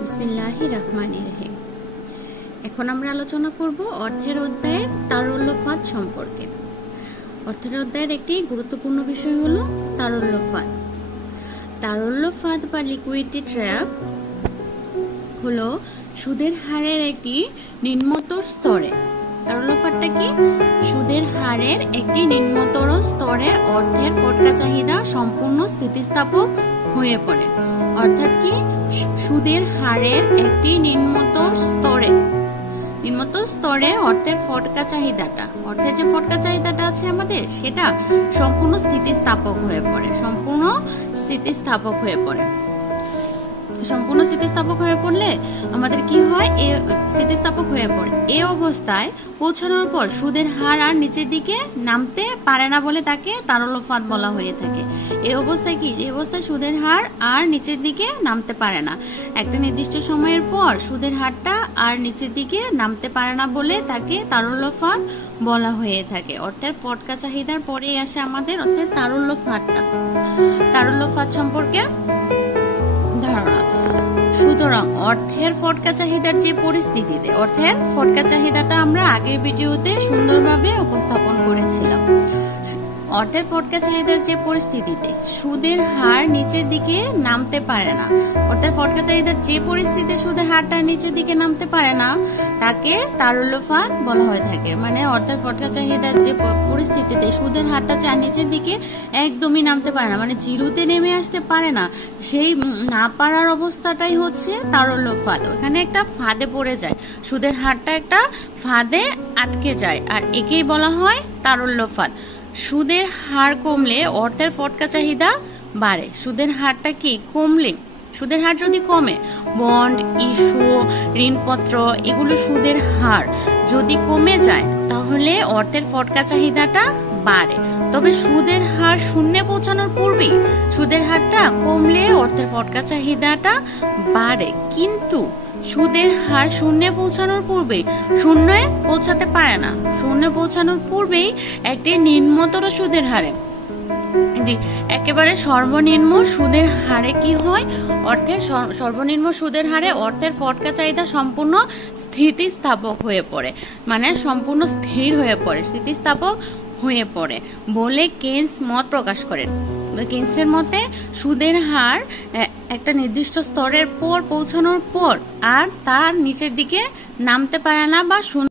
বিসমিল্লাহির রহমানির রহিম। এখন আমরা আলোচনা করব অর্থের অধ্যায়ের তারল্যফাত সম্পর্কে। অর্থের অধ্যায়ের একটি গুরুত্বপূর্ণ বিষয় হলো তারল্যফাত। তারল্যফাত বা লিকুইডিটি ট্র্যাপ হলো সুদের হারের একটি নিম্নতর স্তরে। তারল্যফাতটা কি? সুদের হারের একটি নিম্নতর স্তরে অর্থের ফটকা চাহিদা সম্পূর্ণ স্থিতিস্থাপক হয়ে পড়ে। অর্থাৎ কি, সুদের হারের একটি নিম্নতর স্তরে অর্থের ফটকা চাহিদাটা, অর্থের যে ফটকা চাহিদাটা আছে আমাদের, সেটা সম্পূর্ণ স্থিতিস্থাপক হয়ে পড়ে। সম্পূর্ণ স্থিতিস্থাপক হয়ে পড়লে আমাদের কি হয়? স্থিতিস্থাপক হয়ে পড়ে। এই অবস্থায় পৌঁছানোর পর সুদের হার আর নিচের দিকে নামতে পারে না বলে তাকে তারল্যফাত বলা হয়ে থাকে। এই অবস্থায় কি? এই অবস্থায় সুদের হার আর নিচের দিকে নামতে পারে না। একটা নির্দিষ্ট সময়ের পর সুদের হারটা আর নিচের দিকে নামতে পারে না বলে তাকে তারল্যফাত বলা হয়ে থাকে। অর্থের ফটকা চাহিদার পরেই আসে আমাদের অর্থের তারল্যফাতটা। তারল্যফাত সম্পর্কে ধারণা। সুতরাং অর্থের ফটকা চাহিদার যে পরিস্থিতিতে, অর্থের ফটকা চাহিদাটা আমরা আগের ভিডিওতে সুন্দরভাবে উপস্থাপন করেছিলাম। অর্থের ফটকা চাহিদার যে পরিস্থিতিতে সুদের হার নিচের দিকে নামতে পারে না, অর্থের ফটকা চাহিদার যে পরিস্থিতিতে সুদের হারটা নিচের দিকে নামতে পারে না, তাকে তারল্যফাত বলা হয়ে থাকে। মানে অর্থের ফটকা চাহিদার যে পরিস্থিতিতে সুদের হারটা যা নিচের দিকে একদমই নামতে পারে না, মানে জিরোতে নেমে আসতে পারে না, সেই না পারার অবস্থাটাই হচ্ছে তারল্যফাত। ওখানে একটা ফাঁদে পড়ে যায়, সুদের হারটা একটা ফাঁদে আটকে যায়, আর একেই বলা হয় তারল্যফাত। সুদের হার কমলে অর্থের ফটকা চাহিদা বাড়ে। সুদের হারটা কি? কমলে, সুদের হার যদি কমে, বন্ড ইস্যু, ঋণপত্র, এগুলো সুদের হার যদি কমে যায়, তাহলে অর্থের ফটকা চাহিদাটা বাড়ে। তবে সুদের হার শূন্যে পৌঁছানোর পূর্বেই সুদের হারটা কমলে অর্থের ফটকা চাহিদাটা বাড়ে। কিন্তু সুদের হার শূন্যে পৌঁছানোর পূর্বেই শূন্যে পৌঁছাতে পারে না। শূন্যে পৌঁছানোর পূর্বেই একটি নিম্নতর সুদের হারে, একেবারে সর্বনিম্ন সুদের হারে কি হয়? অর্থের সর্বনিম্ন সুদের হারে অর্থের ফটকা চাহিদা সম্পূর্ণ স্থিতিস্থাপক হয়ে পড়ে, মানে সম্পূর্ণ স্থির হয়ে পড়ে, স্থিতিস্থাপক হয়ে পড়ে বলে কেইন্স মত প্রকাশ করেন। কেইন্সের মতে সুদের হার একটা নির্দিষ্ট স্তরের পর পৌঁছানোর পর আর তার নিচের দিকে নামতে পারে না বা